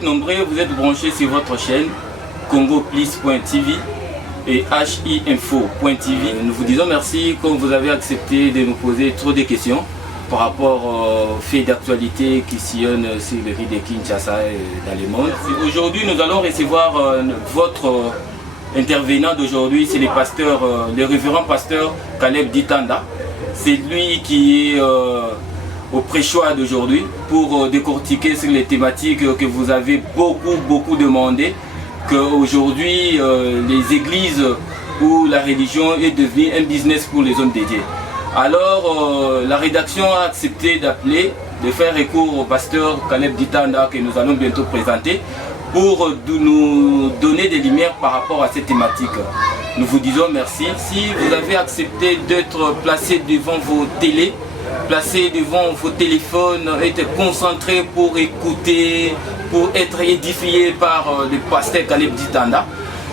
êtes nombreux, vous êtes branchés sur votre chaîne congoplice.tv et hinfo.tv. Nous vous disons merci comme vous avez accepté de nous poser trop de questions par rapport aux faits d'actualité qui sillonnent sur le riz de Kinshasa et dans le monde. Aujourd'hui, nous allons recevoir votre intervenant d'aujourd'hui, c'est le révérend pasteur Caleb Ditanda. C'est lui qui est au pré-choix d'aujourd'hui pour décortiquer sur les thématiques que vous avez beaucoup demandé, qu'aujourd'hui les églises ou la religion est devenue un business pour les hommes dédiés. Alors la rédaction a accepté d'appeler, de faire recours au pasteur Caleb Ditanda que nous allons bientôt présenter pour nous donner des lumières par rapport à cette thématique. Nous vous disons merci. Si vous avez accepté d'être placé devant vos télés, placé devant vos téléphones, être concentré pour écouter, pour être édifié par le pasteur Caleb Ditanda,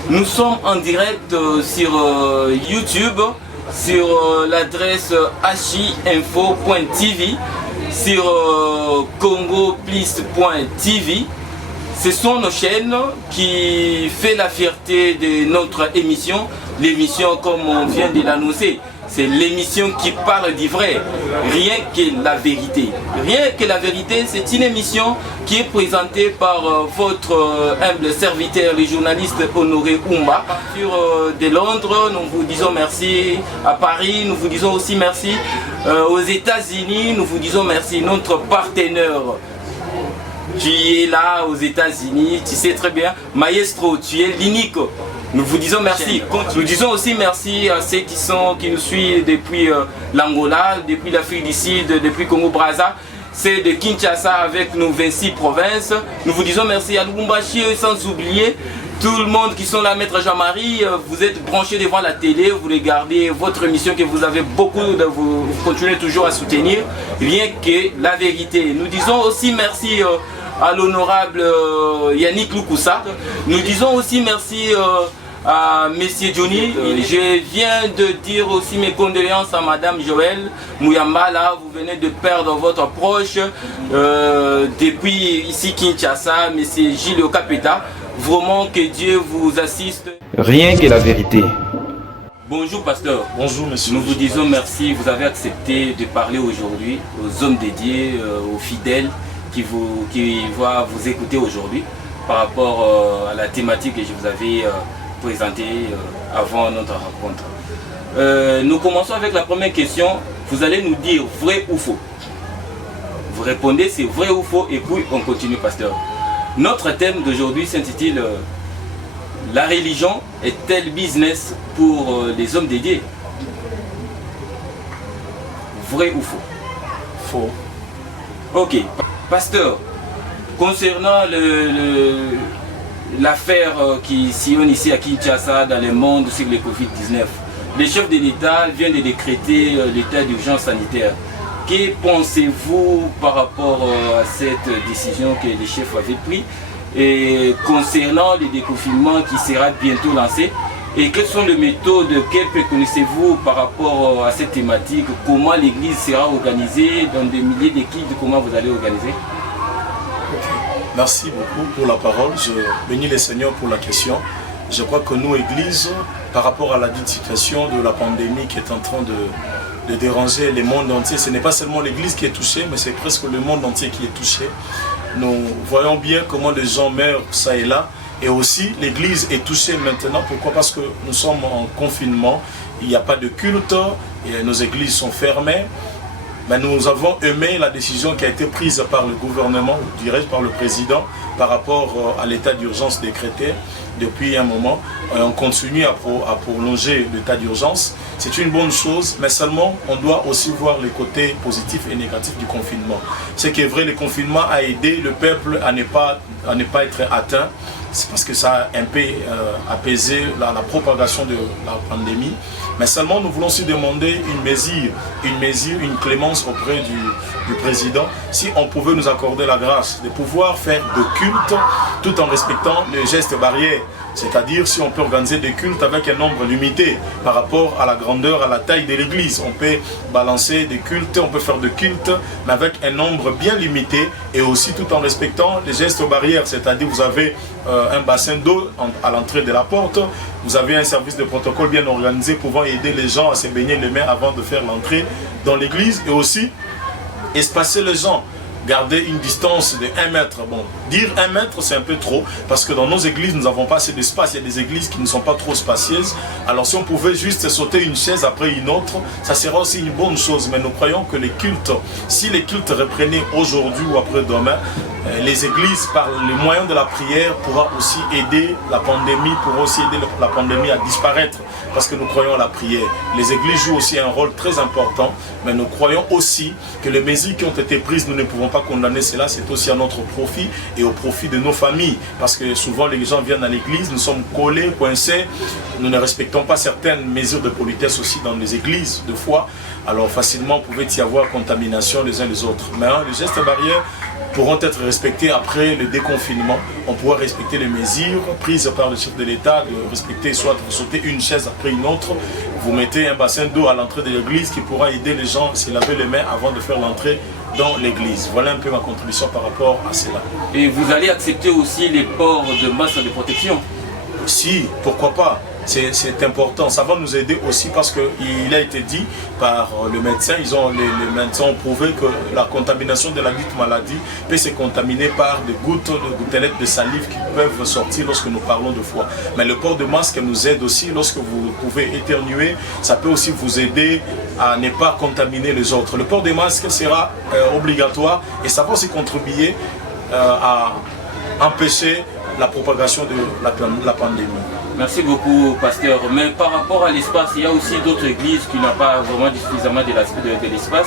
nous sommes en direct sur YouTube, sur l'adresse hinfo.tv, sur congoplice.tv. Ce sont nos chaînes qui font la fierté de notre émission. L'émission, comme on vient de l'annoncer, c'est l'émission qui parle du vrai, rien que la vérité. Rien que la vérité, c'est une émission qui est présentée par votre humble serviteur, le journaliste Honoré Oumba. De Londres, nous vous disons merci. À Paris, nous vous disons aussi merci. Aux États-Unis, nous vous disons merci. Notre partenaire, tu es là aux États-Unis, tu sais très bien. Maestro, tu es l'unique. Nous vous disons merci. Nous disons aussi merci à ceux qui nous suivent depuis l'Angola, depuis l'Afrique du Sud, depuis Congo-Brazza. C'est de Kinshasa avec nos 26 provinces. Nous vous disons merci à Lubumbashi, sans oublier tout le monde qui sont là, Maître Jean-Marie. Vous êtes branchés devant la télé, vous regardez votre émission que vous avez beaucoup, vous continuez toujours à soutenir. Rien que la vérité. Nous disons aussi merci à l'honorable Yannick Lukusa. Nous disons aussi merci à Monsieur Johnny. Je viens de dire aussi mes condoléances à Madame Joël Mouyambala. Vous venez de perdre votre proche depuis ici Kinshasa, Monsieur Gilles Okapeta. Vraiment que Dieu vous assiste. Rien que la vérité. Bonjour pasteur. Bonjour monsieur. Nous vous disons merci. Vous avez accepté de parler aujourd'hui aux hommes dédiés, aux fidèles qui va vous écouter aujourd'hui par rapport à la thématique que je vous avais présentée avant notre rencontre. Nous commençons avec la première question. Vous allez nous dire vrai ou faux. Vous répondez c'est vrai ou faux et puis on continue pasteur. Notre thème d'aujourd'hui s'intitule la religion est-elle business pour les hommes dédiés? Vrai ou faux? Faux. Ok. Pasteur, concernant l'affaire qui sillonne ici à Kinshasa dans le monde sur le Covid-19, le chef de l'État vient de décréter l'état d'urgence sanitaire. Que pensez-vous par rapport à cette décision que le chef avait prise et concernant le déconfinement qui sera bientôt lancé? Et quelles sont les méthodes, quelles préconisez-vous par rapport à cette thématique? Comment l'église sera organisée dans des milliers d'équipes? Comment vous allez organiser? Merci beaucoup pour la parole. Je bénis le Seigneur pour la question. Je crois que nous, église, par rapport à la dite situation de la pandémie qui est en train de déranger le monde entier, ce n'est pas seulement l'église qui est touchée, mais c'est presque le monde entier qui est touché. Nous voyons bien comment les gens meurent ça et là. Et aussi, l'église est touchée maintenant. Pourquoi? Parce que nous sommes en confinement, il n'y a pas de culte, et nos églises sont fermées. Mais nous avons aimé la décision qui a été prise par le gouvernement, ou dirais-je par le président, par rapport à l'état d'urgence décrété depuis un moment. On continue à prolonger l'état d'urgence. C'est une bonne chose, mais seulement on doit aussi voir les côtés positifs et négatifs du confinement. Ce qui est vrai, le confinement a aidé le peuple à ne pas être atteint. C'est parce que ça a un peu apaisé la propagation de la pandémie. Mais seulement nous voulons aussi demander une clémence auprès du président, si on pouvait nous accorder la grâce de pouvoir faire de culte tout en respectant les gestes barrières. C'est-à-dire si on peut organiser des cultes avec un nombre limité par rapport à la grandeur, à la taille de l'église. On peut balancer des cultes, on peut faire des cultes, mais avec un nombre bien limité et aussi tout en respectant les gestes barrières. C'est-à-dire vous avez un bassin d'eau à l'entrée de la porte, vous avez un service de protocole bien organisé pouvant aider les gens à se baigner les mains avant de faire l'entrée dans l'église et aussi espacer les gens. Garder une distance de 1 mètre. Bon, dire 1 mètre, c'est un peu trop, parce que dans nos églises, nous n'avons pas assez d'espace. Il y a des églises qui ne sont pas trop spacieuses. Alors si on pouvait juste sauter une chaise après une autre, ça serait aussi une bonne chose. Mais nous croyons que les cultes, si les cultes reprenaient aujourd'hui ou après-demain, les églises, par les moyens de la prière, pourra aussi aider la pandémie, pourra aussi aider la pandémie à disparaître, parce que nous croyons à la prière. Les églises jouent aussi un rôle très important, mais nous croyons aussi que les mesures qui ont été prises, nous ne pouvons pas condamner cela, c'est aussi à notre profit et au profit de nos familles, parce que souvent les gens viennent à l'église, nous sommes collés, coincés, nous ne respectons pas certaines mesures de politesse aussi dans les églises de foi, alors facilement pouvait y avoir contamination les uns les autres. Mais les gestes barrières pourront être respectés après le déconfinement. On pourra respecter les mesures prises par le chef de l'État, de respecter, soit de sauter une chaise après une autre. Vous mettez un bassin d'eau à l'entrée de l'église qui pourra aider les gens à se laver les mains avant de faire l'entrée dans l'église. Voilà un peu ma contribution par rapport à cela. Et vous allez accepter aussi les ports de masques de protection? Si, pourquoi pas? C'est important, ça va nous aider aussi parce qu'il a été dit par le médecin, les médecins ont prouvé que la contamination de la dite maladie peut se contaminer par des gouttes, des gouttelettes de salive qui peuvent sortir lorsque nous parlons de foi. Mais le port de masque nous aide aussi lorsque vous pouvez éternuer, ça peut aussi vous aider à ne pas contaminer les autres. Le port de masque sera obligatoire et ça va aussi contribuer à empêcher la propagation de la pandémie. Merci beaucoup, pasteur. Mais par rapport à l'espace, il y a aussi d'autres églises qui n'ont pas vraiment suffisamment de l'espace.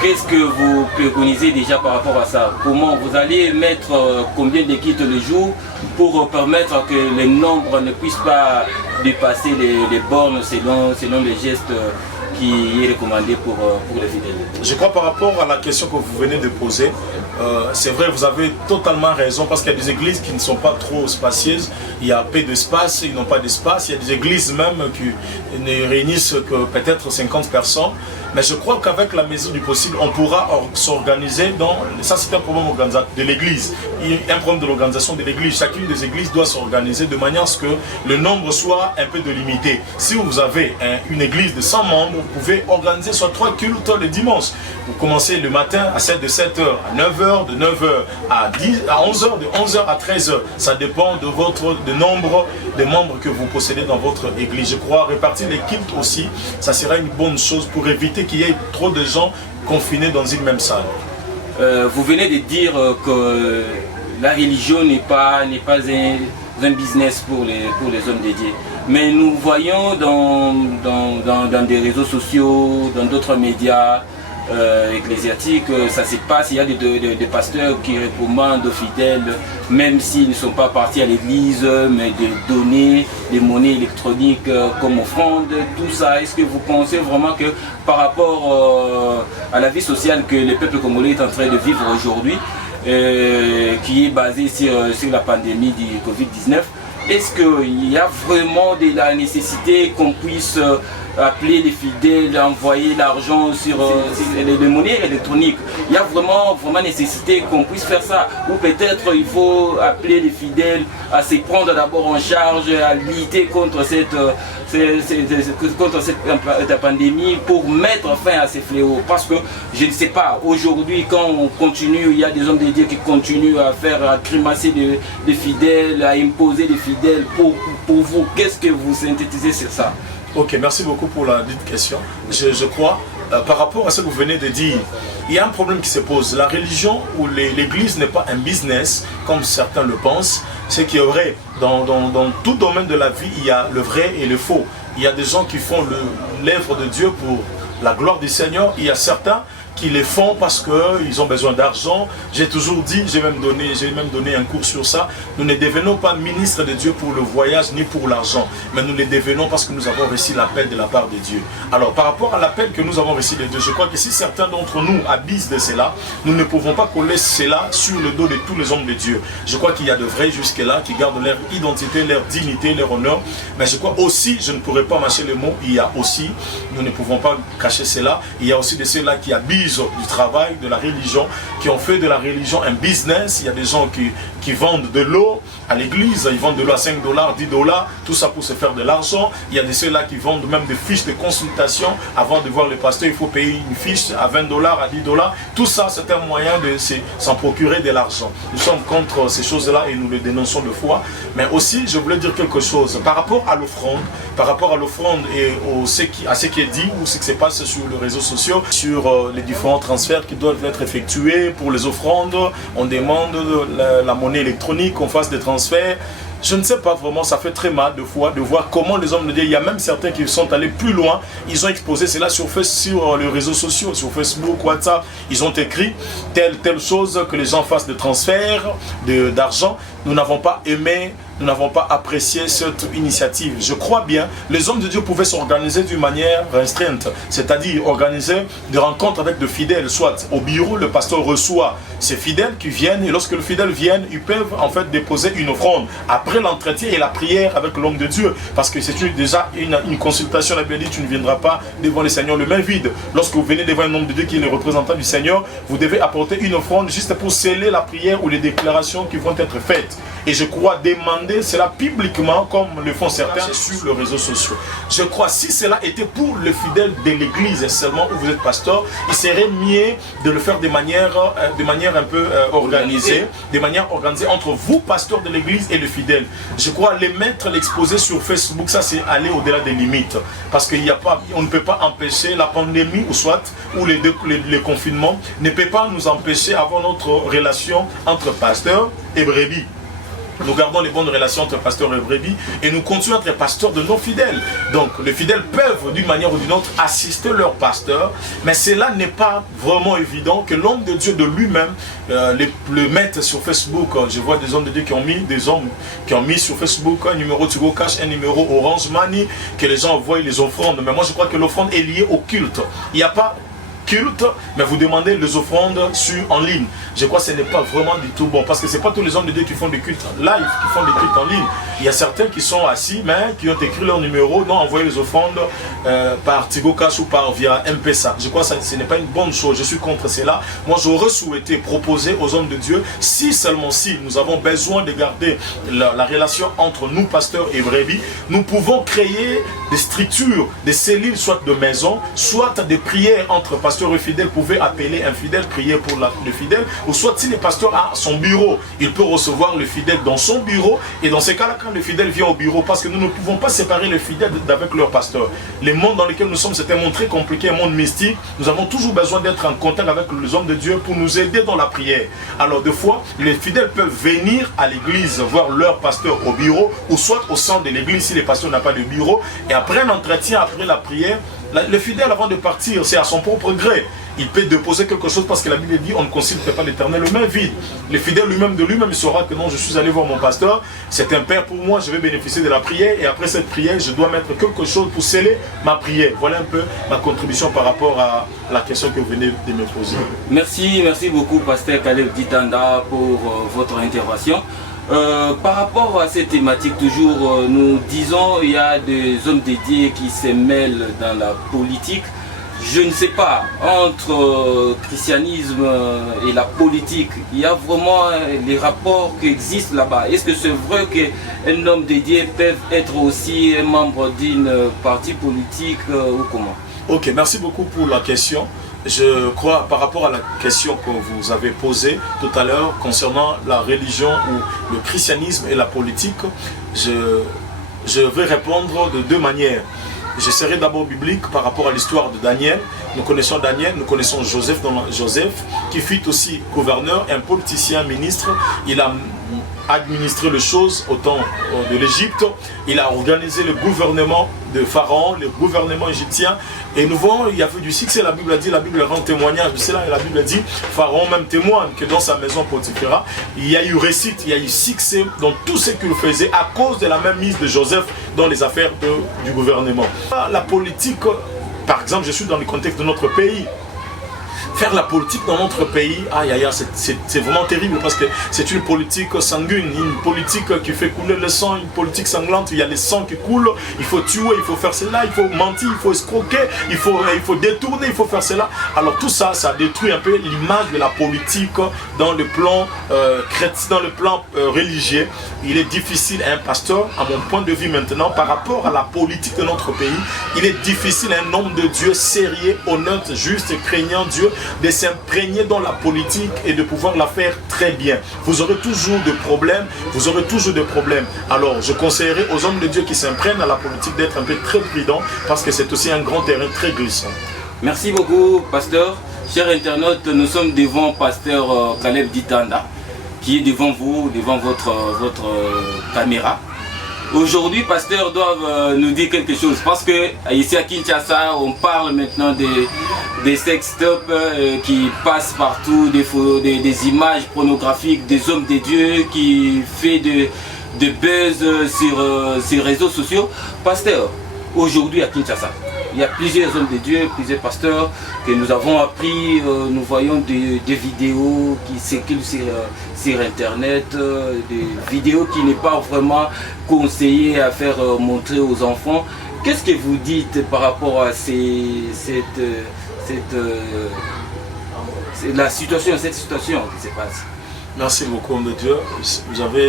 Qu'est-ce que vous préconisez déjà par rapport à ça? Comment vous allez mettre combien d'équipes le jour pour permettre que les nombres ne puissent pas dépasser les bornes selon les gestes qui est recommandé pour les fidèles? Je crois par rapport à la question que vous venez de poser, c'est vrai, vous avez totalement raison, parce qu'il y a des églises qui ne sont pas trop spacieuses, il y a peu d'espace, ils n'ont pas d'espace, il y a des églises même qui ne réunissent que peut-être 50 personnes, mais je crois qu'avec la mesure du possible, on pourra s'organiser dans... Ça, c'est un problème de l'église, un problème de l'organisation de l'église. Chacune des églises doit s'organiser de manière à ce que le nombre soit un peu limité. Si vous avez une église de 100 membres, vous pouvez organiser soit 3 cultes le dimanche. Vous commencez le matin de 7h à 9h, de 9h à 11h, de 11h à 13h. Ça dépend de nombre de membres que vous possédez dans votre église. Je crois répartir les cultes aussi, ça sera une bonne chose pour éviter qu'il y ait trop de gens confinés dans une même salle. Vous venez de dire que la religion n'est pas un business pour les hommes dédiés. Mais nous voyons dans des réseaux sociaux, dans d'autres médias ecclésiastiques, ça se passe, il y a des pasteurs qui recommandent aux fidèles, même s'ils ne sont pas partis à l'église, mais de donner des monnaies électroniques comme offrande, tout ça. Est-ce que vous pensez vraiment que par rapport à la vie sociale que le peuple congolais est en train de vivre aujourd'hui, qui est basée sur la pandémie du Covid-19, est-ce qu'il y a vraiment de la nécessité qu'on puisse appeler les fidèles, envoyer l'argent sur les monnaies électroniques? Il y a vraiment nécessité qu'on puisse faire ça? Ou peut-être il faut appeler les fidèles à se prendre d'abord en charge, à lutter contre cette pandémie pour mettre fin à ces fléaux? Parce que je ne sais pas, aujourd'hui quand on continue, il y a des hommes dédiés qui continuent à grimacer des fidèles, à imposer des fidèles. Pour vous, qu'est-ce que vous synthétisez sur ça? Ok, merci beaucoup pour la dite question. Je crois, par rapport à ce que vous venez de dire, il y a un problème qui se pose. La religion ou l'église n'est pas un business, comme certains le pensent. C'est qu'il y aurait, dans tout domaine de la vie, il y a le vrai et le faux. Il y a des gens qui font l'œuvre de Dieu pour la gloire du Seigneur. Il y a certains qui les font parce qu'ils ont besoin d'argent. J'ai toujours dit, j'ai même donné un cours sur ça, nous ne devenons pas ministres de Dieu pour le voyage ni pour l'argent, mais nous les devenons parce que nous avons reçu l'appel de la part de Dieu. Alors par rapport à l'appel que nous avons reçu de Dieu, je crois que si certains d'entre nous abusent de cela, nous ne pouvons pas coller cela sur le dos de tous les hommes de Dieu. Je crois qu'il y a de vrais jusque-là qui gardent leur identité, leur dignité, leur honneur, mais je crois aussi, je ne pourrais pas mâcher le mot, il y a aussi, nous ne pouvons pas cacher cela, il y a aussi de ceux-là qui abusent du travail, de la religion, qui ont fait de la religion un business. Il y a des gens qui vendent de l'eau à l'église, ils vendent de l'eau à $5, $10, tout ça pour se faire de l'argent. Il y a de ceux-là qui vendent même des fiches de consultation. Avant de voir le pasteur, il faut payer une fiche à $20, à $10. Tout ça, c'est un moyen de s'en procurer de l'argent. Nous sommes contre ces choses-là et nous les dénonçons de foi. Mais aussi, je voulais dire quelque chose par rapport à l'offrande, et à ce qui est dit ou ce qui se passe sur les réseaux sociaux, sur les différents transferts qui doivent être effectués pour les offrandes. On demande la monnaie électronique, qu'on fasse des transferts. Je ne sais pas vraiment, ça fait très mal de fois de voir comment les hommes de Dieu, il y a même certains qui sont allés plus loin, ils ont exposé cela sur les réseaux sociaux, sur Facebook, WhatsApp, ils ont écrit telle chose, que les gens fassent des transferts d'argent. Nous n'avons pas aimé, nous n'avons pas apprécié cette initiative. Je crois bien, les hommes de Dieu pouvaient s'organiser d'une manière restreinte, c'est-à-dire organiser des rencontres avec de fidèles, soit au bureau, le pasteur reçoit ces fidèles qui viennent, et lorsque les fidèles viennent, ils peuvent en fait déposer une offrande après l'entretien et la prière avec l'homme de Dieu, parce que c'est déjà une consultation. La Bible dit, tu ne viendras pas devant le Seigneur le main vide. Lorsque vous venez devant un homme de Dieu qui est le représentant du Seigneur, vous devez apporter une offrande juste pour sceller la prière ou les déclarations qui vont être faites. Et je crois demander cela publiquement, comme le font certains sur les réseaux sociaux. Je crois, si cela était pour les fidèles de l'église seulement, où vous êtes pasteur, il serait mieux de le faire de manière un peu organisée, entre vous, pasteurs de l'église, et les fidèles. Je crois les mettre, l'exposer sur Facebook, ça c'est aller au-delà des limites. Parce qu'on ne peut pas empêcher la pandémie, ou les confinements, ne peut pas nous empêcher d'avoir notre relation entre pasteurs et brebis. Nous gardons les bonnes relations entre pasteurs et brebis et nous continuons à être pasteurs de nos fidèles. Donc les fidèles peuvent d'une manière ou d'une autre assister leur pasteur, mais cela n'est pas vraiment évident que l'homme de Dieu de lui-même le mette sur Facebook. Je vois des hommes de Dieu qui ont mis sur Facebook un numéro Tigo Cash, un numéro Orange Money, que les gens envoient les offrandes. Mais moi je crois que l'offrande est liée au culte. Il n'y a pas culte, mais vous demandez les offrandes en ligne. Je crois que ce n'est pas vraiment du tout bon, parce que ce n'est pas tous les hommes de Dieu qui font des cultes live, qui font des cultes en ligne. Il y a certains qui sont assis, mais qui ont écrit leur numéro, non envoyé les offrandes par Tigo Cash ou via M-Pesa. Je crois que ce n'est pas une bonne chose, je suis contre cela. Moi j'aurais souhaité proposer aux hommes de Dieu, seulement si nous avons besoin de garder la relation entre nous, pasteurs et brebis, nous pouvons créer des structures, des cellules, soit de maison, soit des prières entre pasteurs et fidèles. Pouvait appeler un fidèle, prier pour le fidèle, ou soit si le pasteur a son bureau, il peut recevoir le fidèle dans son bureau, et dans ces cas-là, quand le fidèle vient au bureau, parce que nous ne pouvons pas séparer les fidèles avec leur pasteur. Le monde dans lequel nous sommes, c'est un monde très compliqué, un monde mystique. Nous avons toujours besoin d'être en contact avec les hommes de Dieu pour nous aider dans la prière. Alors des fois, les fidèles peuvent venir à l'église voir leur pasteur au bureau, ou soit au centre de l'église si le pasteur n'a pas de bureau, et après un entretien, après la prière, le fidèle avant de partir, c'est à son propre gré. Il peut déposer quelque chose parce que la Bible dit on ne consulte pas l'Éternel le main vide. Le fidèle lui-même il saura que non, je suis allé voir mon pasteur, c'est un père pour moi, je vais bénéficier de la prière, et après cette prière, je dois mettre quelque chose pour sceller ma prière. Voilà un peu ma contribution par rapport à la question que vous venez de me poser. Merci beaucoup, pasteur Caleb Ditanda, pour votre intervention. Par rapport à cette thématique, toujours, nous disons il y a des hommes dédiés qui se mêlent dans la politique. Je ne sais pas, entre christianisme et la politique, il y a vraiment les rapports qui existent là-bas. Est-ce que c'est vrai qu'un homme dédié peut être aussi un membre d'une partie politique ou comment? Ok, merci beaucoup pour la question. Je crois, par rapport à la question que vous avez posée tout à l'heure concernant la religion ou le christianisme et la politique, je vais répondre de deux manières. Je serai d'abord biblique par rapport à l'histoire de Daniel. Nous connaissons Daniel, nous connaissons Joseph, qui fut aussi gouverneur, un politicien, ministre. Il a administré les choses au temps de l'Égypte. Il a organisé le gouvernement de Pharaon, le gouvernement égyptien. Et nous voyons, il y avait du succès, la Bible a dit, la Bible rend témoignage de cela, et la Bible a dit, Pharaon même témoigne que dans sa maison Potiphera, il y a eu réussite, il y a eu succès dans tout ce qu'il faisait à cause de la même mise de Joseph dans les affaires du gouvernement. La politique, par exemple, je suis dans le contexte de notre pays. Faire la politique dans notre pays, aïe aïe, c'est vraiment terrible parce que c'est une politique sanguine, une politique qui fait couler le sang, une politique sanglante, il y a les sangs qui coulent, il faut tuer, il faut faire cela, il faut mentir, il faut escroquer, il faut détourner, il faut faire cela. Alors tout ça, ça détruit un peu l'image de la politique dans le plan chrétien, dans le plan religieux. Il est difficile à un pasteur, à mon point de vue maintenant, par rapport à la politique de notre pays, il est difficile à un homme de Dieu sérieux, honnête, juste, craignant Dieu, de s'imprégner dans la politique et de pouvoir la faire très bien. Vous aurez toujours des problèmes, vous aurez toujours des problèmes. Alors, je conseillerais aux hommes de Dieu qui s'imprègnent à la politique d'être un peu très prudents parce que c'est aussi un grand terrain très glissant. Merci beaucoup, pasteur. Chers internautes, nous sommes devant pasteur Caleb Ditanda, qui est devant vous, devant votre caméra. Aujourd'hui, pasteur doit nous dire quelque chose parce que ici à Kinshasa, on parle maintenant des sextopes qui passent partout, des images pornographiques, des hommes de Dieu qui font de buzz sur les réseaux sociaux. Pasteur, aujourd'hui à Kinshasa, il y a plusieurs hommes de Dieu, plusieurs pasteurs que nous avons appris, nous voyons des vidéos qui circulent sur internet, des vidéos qui n'est pas vraiment conseillées à faire montrer aux enfants. Qu'est-ce que vous dites par rapport à cette situation qui se passe? Merci beaucoup, homme de Dieu.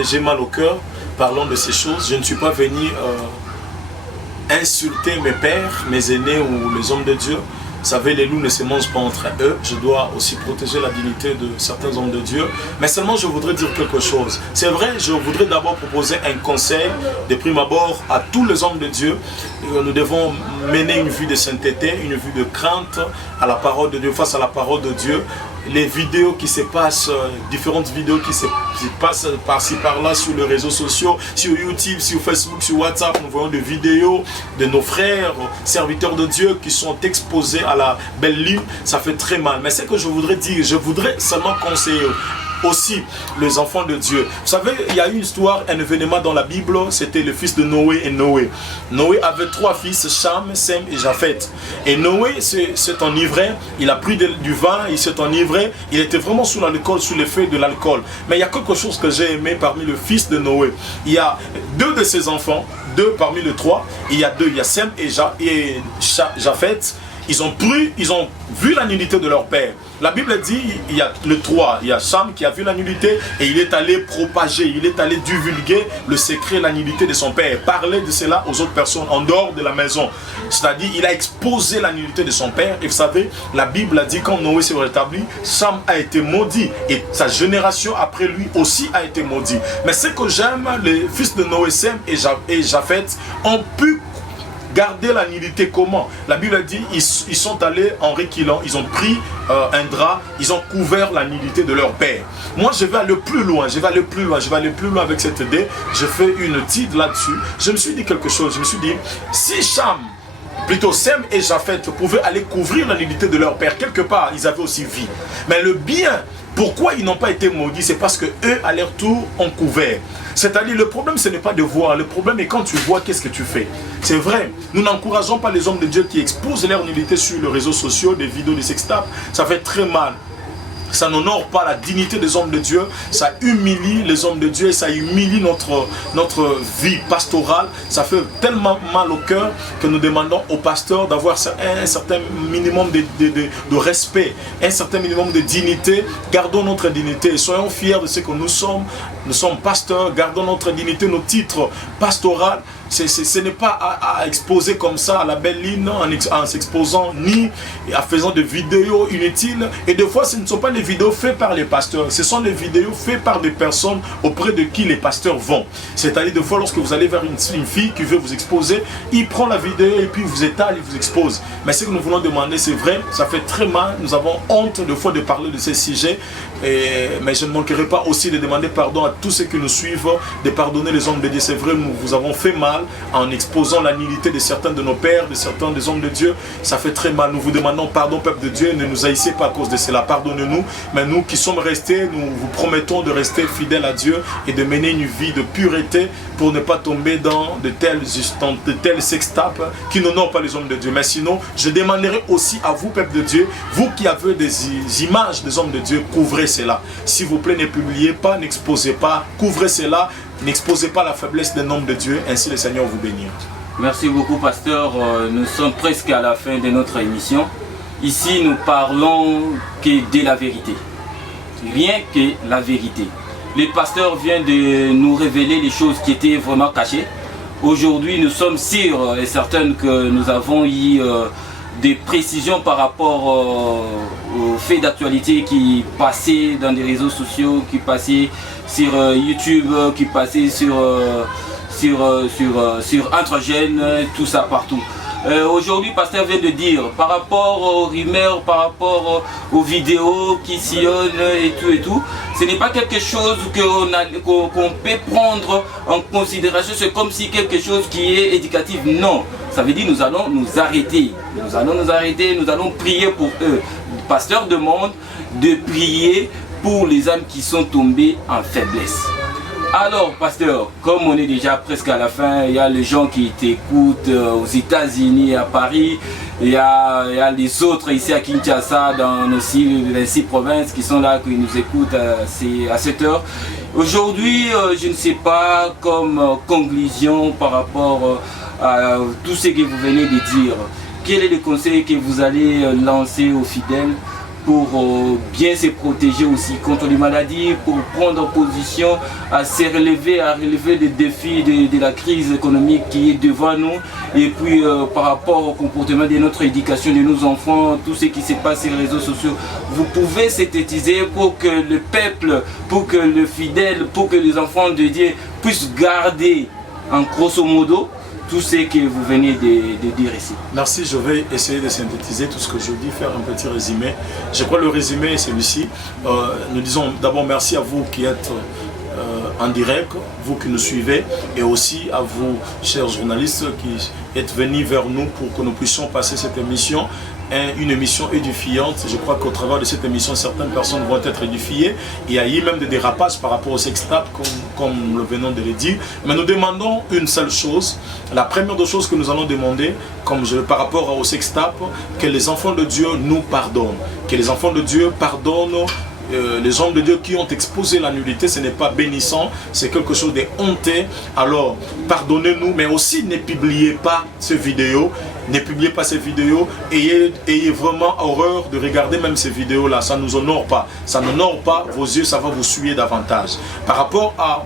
J'ai mal au cœur parlant de ces choses. Je ne suis pas venu insulter mes pères, mes aînés ou les hommes de Dieu. Vous savez, les loups ne se mangent pas entre eux. Je dois aussi protéger la dignité de certains hommes de Dieu. Mais seulement, je voudrais dire quelque chose. C'est vrai, je voudrais d'abord proposer un conseil de prime abord à tous les hommes de Dieu. Nous devons mener une vie de sainteté, une vie de crainte à la parole de Dieu, face à la parole de Dieu. Les vidéos qui se passent, différentes vidéos qui se passent par-ci par-là sur les réseaux sociaux, sur YouTube, sur Facebook, sur WhatsApp, nous voyons des vidéos de nos frères, serviteurs de Dieu qui sont exposés à la belle lune. Ça fait très mal. Mais ce que je voudrais dire, je voudrais seulement conseiller aussi les enfants de Dieu. Vous savez, il y a une histoire, un événement dans la Bible, c'était le fils de Noé et Noé. Noé avait 3 fils, Cham, Sem et Japheth. Et Noé s'est enivré, il a pris du vin, il s'est enivré, il était vraiment sous l'alcool, sous l'effet de l'alcool. Mais il y a quelque chose que j'ai aimé parmi le fils de Noé. Il y a 2 de ses enfants, 2 parmi les 3, il y a 2, il y a Sem et Japheth. Ils ont vu la nullité de leur père. La Bible dit, il y a le 3, il y a Cham qui a vu la nullité et il est allé propager, il est allé divulguer le secret, la nullité de son père. Parler de cela aux autres personnes en dehors de la maison. C'est-à-dire, il a exposé la nullité de son père. Et vous savez, la Bible a dit, quand Noé s'est rétabli, Cham a été maudit. Et sa génération après lui aussi a été maudit. Mais ce que j'aime, les fils de Noé, Sem et Japheth ont pu garder la nullité comment? La Bible dit, ils sont allés en reculant, ils ont pris un drap, ils ont couvert la nullité de leur père. Moi, je vais aller plus loin, je vais aller plus loin avec cette idée. Je fais une étude là-dessus. Je me suis dit quelque chose, je me suis dit, si Cham, plutôt Sem et Japheth pouvaient aller couvrir la nullité de leur père, quelque part, ils avaient aussi vie. Mais le bien, pourquoi ils n'ont pas été maudits? C'est parce que eux, à leur tour, ont couvert. C'est-à-dire, le problème, ce n'est pas de voir. Le problème est quand tu vois, qu'est-ce que tu fais. C'est vrai, nous n'encourageons pas les hommes de Dieu qui exposent leur nullité sur les réseaux sociaux, des vidéos, des sextapes. Ça fait très mal. Ça n'honore pas la dignité des hommes de Dieu, ça humilie les hommes de Dieu et ça humilie notre vie pastorale. Ça fait tellement mal au cœur que nous demandons aux pasteurs d'avoir un certain minimum de respect, un certain minimum de dignité. Gardons notre dignité et soyons fiers de ce que nous sommes. Nous sommes pasteurs, gardons notre dignité, nos titres pastoraux. Ce n'est pas à exposer comme ça à la belle ligne en s'exposant ni en faisant des vidéos inutiles. Et des fois, ce ne sont pas des vidéos faites par les pasteurs. Ce sont des vidéos faites par des personnes auprès de qui les pasteurs vont. C'est-à-dire, des fois, lorsque vous allez vers une fille qui veut vous exposer, il prend la vidéo et puis vous étale, il vous expose. Mais ce que nous voulons demander, c'est vrai, ça fait très mal. Nous avons honte des fois de parler de ces sujets mais je ne manquerai pas aussi de demander pardon à tous ceux qui nous suivent, de pardonner les hommes de Dieu. C'est vrai, nous vous avons fait mal en exposant la nullité de certains de nos pères, de certains des hommes de Dieu. Ça fait très mal. Nous vous demandons pardon, peuple de Dieu. Ne nous haïssez pas à cause de cela. Pardonnez-nous. Mais nous qui sommes restés, nous vous promettons de rester fidèles à Dieu et de mener une vie de pureté pour ne pas tomber dans de tels sextapes qui n'honorent pas les hommes de Dieu. Mais sinon, je demanderai aussi à vous, peuple de Dieu, vous qui avez des images des hommes de Dieu, couvrez cela. S'il vous plaît, ne publiez pas, n'exposez pas, couvrez cela, n'exposez pas la faiblesse d'un homme de Dieu, ainsi le Seigneur vous bénira. Merci beaucoup, pasteur. Nous sommes presque à la fin de notre émission. Ici, nous parlons que de la vérité. Rien que la vérité. Le pasteur vient de nous révéler les choses qui étaient vraiment cachées. Aujourd'hui, nous sommes sûrs et certains que nous avons eu des précisions par rapport aux faits d'actualité qui passaient dans des réseaux sociaux, qui passaient sur YouTube, qui passaient sur Introgène, tout ça partout. Aujourd'hui, pasteur vient de dire, par rapport aux rumeurs, par rapport aux vidéos qui sillonnent et tout, ce n'est pas quelque chose qu'on peut prendre en considération, c'est comme si quelque chose qui est éducatif. Non, ça veut dire nous allons nous arrêter. Nous allons prier pour eux. Le pasteur demande de prier pour les âmes qui sont tombées en faiblesse. Alors, pasteur, comme on est déjà presque à la fin, il y a les gens qui t'écoutent aux États-Unis, à Paris, il y a les autres ici à Kinshasa, dans les 6 provinces qui sont là, qui nous écoutent à cette heure. Aujourd'hui, je ne sais pas, comme conclusion par rapport à tout ce que vous venez de dire, quel est le conseil que vous allez lancer aux fidèles pour bien se protéger aussi contre les maladies, pour prendre position à se relever, à relever les défis de la crise économique qui est devant nous, et puis par rapport au comportement de notre éducation de nos enfants, tout ce qui se passe sur les réseaux sociaux. Vous pouvez synthétiser pour que le peuple, pour que le fidèle, pour que les enfants de Dieu puissent garder en grosso modo tout ce que vous venez de dire ici. Merci, je vais essayer de synthétiser tout ce que je dis, faire un petit résumé. Je crois que le résumé est celui-ci. Nous disons d'abord merci à vous qui êtes en direct, vous qui nous suivez, et aussi à vous, chers journalistes, qui êtes venus vers nous pour que nous puissions passer cette émission. Une émission édifiante. Je crois qu'au travers de cette émission, certaines personnes vont être édifiées. Il y a eu même des dérapages par rapport au sextape, comme nous venons de le dire. Mais nous demandons une seule chose. La première des choses que nous allons demander, par rapport au sextape, que les enfants de Dieu nous pardonnent. Que les enfants de Dieu pardonnent les hommes de Dieu qui ont exposé la nullité. Ce n'est pas bénissant, c'est quelque chose de honteux. Alors, pardonnez-nous, mais aussi ne publiez pas ces vidéos. Ne publiez pas ces vidéos, ayez vraiment horreur de regarder même ces vidéos-là. Ça ne nous honore pas. Ça n'honore pas vos yeux, ça va vous suer davantage. Par rapport à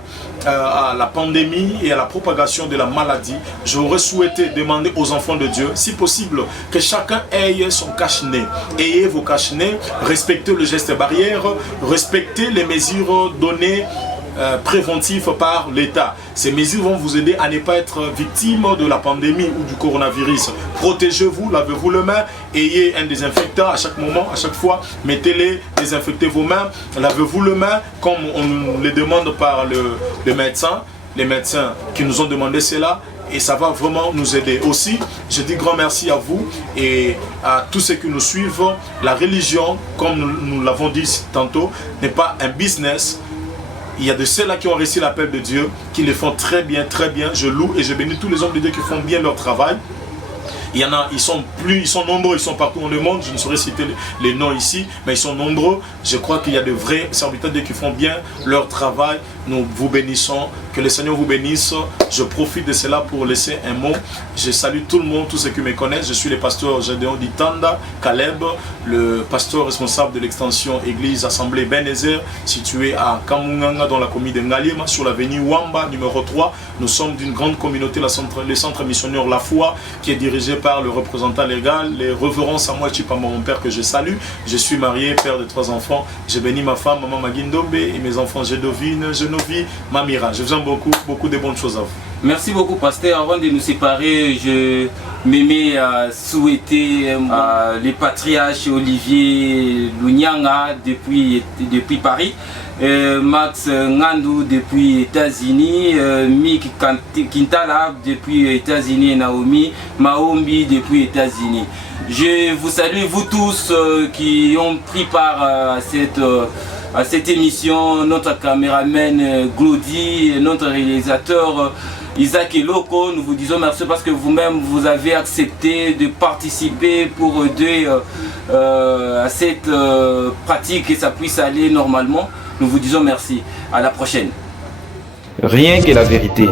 la pandémie et à la propagation de la maladie, j'aurais souhaité demander aux enfants de Dieu, si possible, que chacun ait son cache-nez. Ayez vos cache-nez, respectez le geste barrière, respectez les mesures données préventifs par l'État. Ces mesures vont vous aider à ne pas être victime de la pandémie ou du coronavirus. Protégez-vous, lavez-vous les mains, ayez un désinfectant à chaque moment, à chaque fois, mettez-les, désinfectez vos mains, lavez-vous les mains comme on les demande par le médecin, les médecins qui nous ont demandé cela. Et ça va vraiment nous aider. Aussi, je dis grand merci à vous et à tous ceux qui nous suivent. La religion, comme nous l'avons dit tantôt, n'est pas un business. Il y a de ceux-là qui ont réussi l'appel de Dieu, qui le font très bien, très bien. Je loue et je bénis tous les hommes de Dieu qui font bien leur travail. Il y en a, ils sont nombreux, ils sont partout dans le monde. Je ne saurais citer les noms ici, mais ils sont nombreux. Je crois qu'il y a de vrais serviteurs de Dieu qui font bien leur travail. Nous vous bénissons, que le Seigneur vous bénisse. Je profite de cela pour laisser un mot. Je salue tout le monde, tous ceux qui me connaissent. Je suis le pasteur Gédéon Ditanda Caleb, le pasteur responsable de l'extension Église Assemblée Benezer, située à Kamunganga dans la commune de Ngaliema, sur l'avenue Wamba, numéro 3. Nous sommes d'une grande communauté, le centre missionnaire La Foi, qui est dirigé par le représentant légal, les révérends Samuel Chipamba, mon père que je salue. Je suis marié, père de 3 enfants. Je bénis ma femme, maman Maguindombe, et mes enfants Gédovine, nos vies. Mamira, je vous aime beaucoup de bonnes choses à vous. Merci beaucoup, pasteur. Avant de nous séparer, je m'aimais souhaiter les patriarches Olivier Lunyanga depuis Paris, Max Ngandou depuis États-Unis, Mick Quintala depuis États-Unis et Naomi Maombi depuis États-Unis. Je vous salue, vous tous qui ont pris part à cette émission, notre caméraman Glody, notre réalisateur Isaac Eloko. Nous vous disons merci parce que vous-même vous avez accepté de participer pour aider à cette pratique et ça puisse aller normalement. Nous vous disons merci. À la prochaine. Rien que la vérité.